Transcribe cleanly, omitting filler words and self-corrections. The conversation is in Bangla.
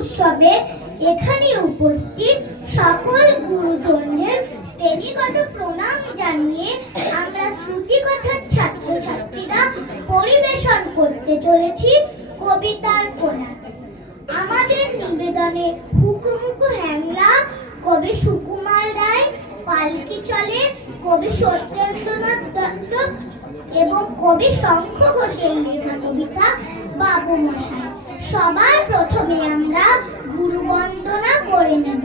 উৎসবে এখানে উপস্থিত সকল গুরুজনদের শ্রেণীগত প্রণাম জানিয়ে আমরা শ্রুতিকথার ছাত্রছাত্রীরা পরিবেশন করতে চলেছি কবিতার কোলাজ। আমাদের নিবেদনে হুকুমুকু হ্যাংলা কবি সুকুমার রায়, পালকি চলে কবি সত্যেন্দ্রনাথ দত্ত এবং কবি শঙ্খ ঘোষের লেখা কবিতা বাবু মশাই। সবার প্রথমে আমরা গুরু বন্দনা করে নেব।